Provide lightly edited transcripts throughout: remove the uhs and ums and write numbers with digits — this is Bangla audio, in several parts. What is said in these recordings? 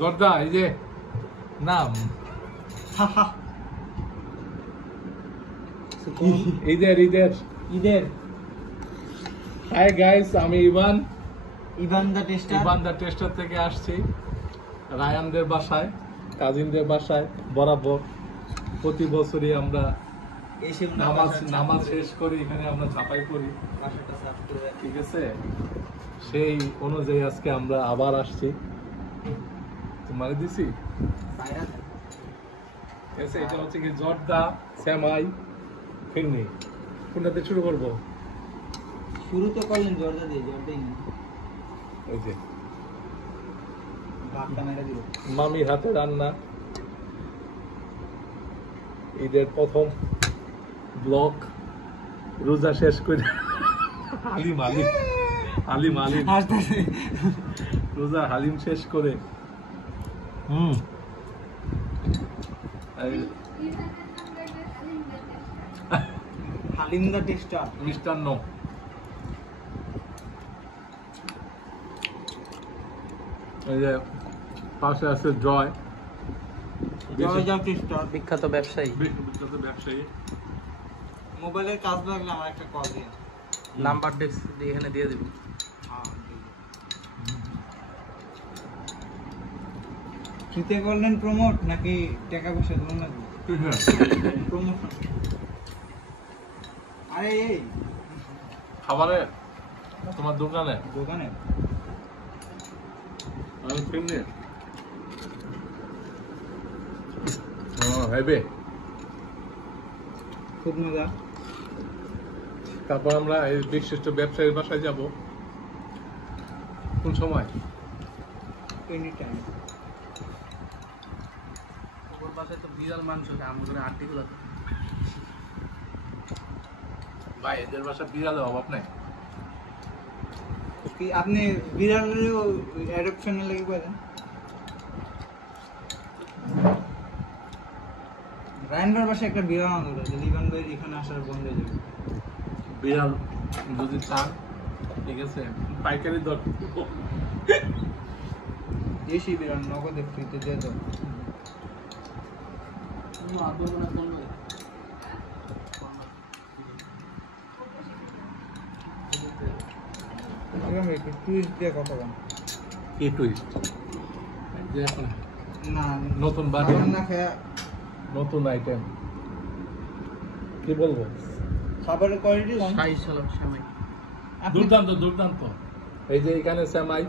জর্দা এই যে নাম ঈদের ঈদের ঈদের হাই গাইস, আমি ইভান ইভান দা টেস্টার থেকে আসছি রায়ানদের বাসায়, কাজিনদের বাসায়। বরাবর প্রতি বছরই আমরা এসে নামাজ শেষ করি, এখানে আমরা ছাপাই করি, বাসাটা সাফ করে ঠিক আছে। সেই অনুযায়ী আজকে আমরা আবার আসছি। মানে দিছি বাইরে ঠিক আছে। এটা হচ্ছে কি জর্দা, সেমাই, ফিরনি। কোনটাতে শুরু করবো? শুরু তো করলেন জর্দা দিয়ে, জর্দাই না ওই যে ভাতটা মেরে দিল। মামির হাতে রান্না, ঈদের প্রথম ব্লক, রোজা শেষ করে হালিম হালিম হালিম হালিম আসতেছে রোজা হালিম শেষ করে হালিম দা টেস্টার মিষ্টান্ন। এই যে পাশে আছে জয়, জয় টেস্টার বিখ্যাত ব্যবসায়ী, বিখ্যাত ব্যবসায়ী। মোবাইলের কাজ লাগলে আমার একটা কল দিন, নাম্বার ডেস্ক দিয়ে এখানে দিয়ে দেব। ফ্রিতে করলেন প্রমোট নাকি টাকা পয়সা দেবেন নাকি প্রমোশন? আরে এই খাবারে তোমার দোকানে দোকানে আমি ফিরনি হেবে। খুব মজা। তারপর আমরা এই বিশিষ্ট ব্যবসায়ীর বাসায় যাব। কোন সময়? Any time. ওর পাশে তো বিড়াল মাংস খায়, আমাদের আটটিগুলো ভাই এদের বাসা বিড়ালের অভাব নাই। কি আপনি বিড়ালেরও অ্যাডপশনে লেগে পড়েন? রায়নবার বাসায় একটা বিড়াল আনতে হবে, লিবান ভাই এখানে আসার বন্ধ হয়ে যাবে। বিড়াল যদি চান, ঠিক আছে, পাইকারি দর দেশি বিড়াল নগদে ফ্রিতে দিয়ে দাও। টুইস্ট দিয়ে কথা বল। কি টুইস্ট? যে এখন না নতুন বাড়ি, না খেয়ে নতুন আইটেম, কি বলবো, খাবারের কোয়ালিটি কম। শাহী সালাম সেমাই দুর্দান্ত দুর্দান্ত। এই যে এখানে সেমাই,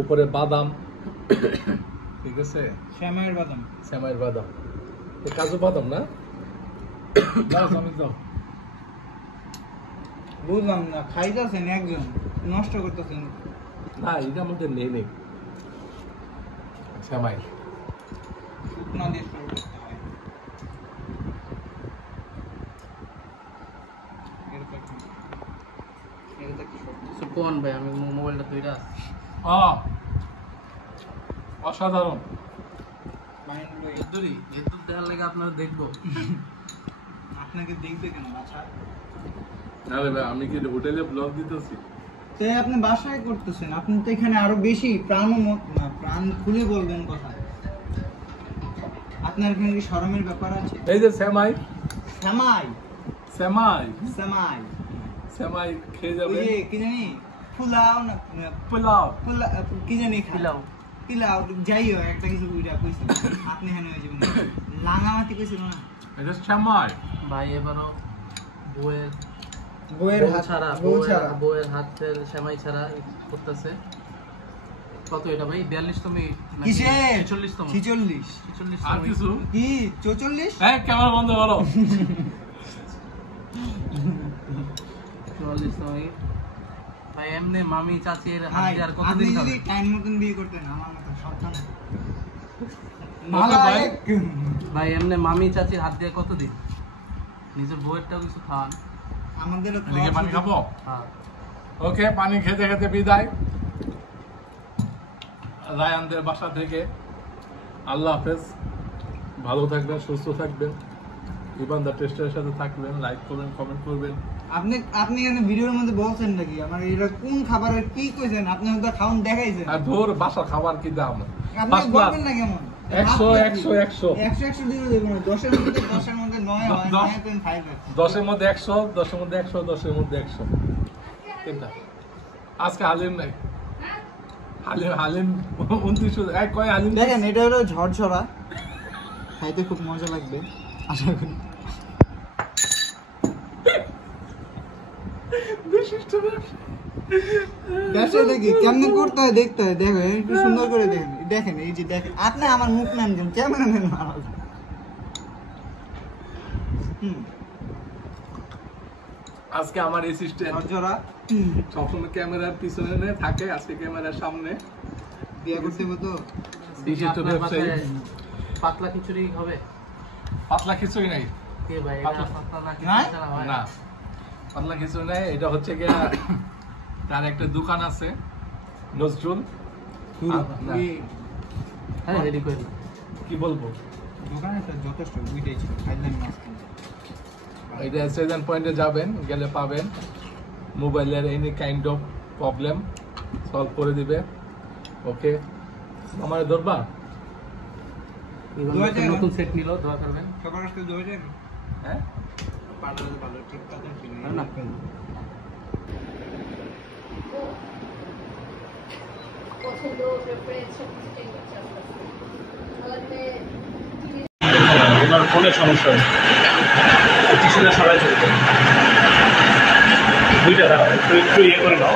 উপরে বাদাম, ঠিক আছে, শ্যামাইয়ের বাদাম, সেমাইয়ের বাদাম, এই কাজু বাদাম না? দাও আমি দাও। বুঝলাম না, খাইতেছেন একজন নষ্ট করতেছেন। না এটার মধ্যে নেই নেই সেমাই। শুকনা দিয়ে শুরু করতে হয়। এটা কি কিছু কোন ভাই, আমি মোবাইলটা তৈরি আছে। অসাধারণ। Mind blowing. এদুরি এদুর দেখার লাগে আপনারা দেখবো। আপনাকে দেখবে কেন বাছা? আরে ভাই আমি কি হোটেলে ব্লগ দিতেছি? তো আপনি বাসায় করতেছেন, আপনি তো এখানে আরো বেশি প্রাণ খুলে বলবেন কথা। আপনার এখানে কি শরমের ব্যাপার আছে? এই যে সেমাই, সামাই সেমাই সামাই সেমাই খেয়ে ওই যাবে। যে কি জানি ফুলাও না পোলাও, কি জানি পিলাও। পিলাও যাই হোক একটা কিছু উইটা কইছিল আপনি এখানে হয়ে যাবেন লাঙ্গামাটি কইছিল না এটা সেমাই। ভাই এবারও বউয়ের বউয়ের বউ হাত ছাড়া, বউ ছাড়া বউয়ের হাতের সেমাই ছাড়া করতেছে। কত এটা ভাই? 42তম কিসে 46তম 46 আর কিছু? কি 44 হ্যাঁ ক্যামেরা বন্ধ করো। 44তম ভাই। এমনি মামি চাচির হাত ভাই দিয়ে আর আপনি কতদিন যদি খাবে? টাইম মতন বিয়ে করতেন আমার মতো সন্তান ভালো ভাই। ভাই এমনি মামি চাচির হাত দিয়ে কতদিন? নিজের বউয়েরটাও কিছু খাওয়ান। আমাদেরও এদিকে পানি খাবো? হ্যাঁ ওকে, পানি খেতে খেতে বিদায় রায়ানদের বাসা থেকে। আল্লাহ হাফেজ, ভালো থাকবেন, সুস্থ থাকবেন, ইভান দা টেস্টারের সাথে থাকবেন, লাইক করবেন, কমেন্ট করবেন। আপনি এখানে ভিডিওর মধ্যে বলছেন নাকি আমার এটা কোন খাবারের কি কইছেন? আপনি হয়তো খাওন দেখাইছেন। আর ধর বাসার খাবার কি দাম? আপনি 5 লাখ বলবেন না কেমন 100 100 100 100 দিয়ে দেবো না 10 এর মধ্যে 9 হয় 10 9 পেন 5 আছে 10 এর মধ্যে 100 10 এর মধ্যে 100 10 এর মধ্যে 100 তিনটা আজকে হালিম নাই হালিম 29 এক কয় হালিম দেখেন এটা হলো ঝরঝরা খাইতে খুব মজা লাগবে আশা করি বিশিষ্ট ব্যবসা দেখি কেমন করতে হয় দেখতে হয় দেখো একটু সুন্দর করে দেখেন দেখেন এই যে দেখেন আপনি আমার মুখ নেন কেন ক্যামেরাম্যান মারা আজকে আমার অ্যাসিস্ট্যান্ট ঝরঝরা সবসময় ক্যামেরার পিছনে থাকে আজকে ক্যামেরার সামনে বিয়ে করতে হতো বিশিষ্ট আপনার ব্যবসায়ী বাসায় পাতলা খিচুড়ি হবে পাতলা খিচুড়ি নাই কে ভাই পাতলা পাতলা না নাই? খিচুড়ি ছাড়া হয় না পাতলা খিচুড়ি নাই এটা হচ্ছে গিয়া তার একটা দোকান আছে নজরুল না, হ্যাঁ রেডি করে নাও। কি বলবো দোকানে তো যথেষ্ট দুইটাই ছিল খাইলাম মাছ কিনতে এটা সেভেন পয়েন্টে যাবেন গেলে পাবেন মোবাইলের any kind of problem solve করে দিবে ওকে আমার ধরবা এবার দোয়া নতুন চাই না? নতুন সেট নিলো দোয়া করবেন সবার কাছে দোয়া যায় হ্যাঁ পাঠাতে ভালো ঠিক কথা ছিল আর না। পছন্দ প্রেফারেন্স সব কিছু চেঞ্জ হচ্ছে আস্তে আস্তে তাহলে ওনার ফোনের সমস্যা হয়েছে টিস্যুটা সরাই চলবে দুইটা দাঁড়াও একটু ইয়ে করে নাও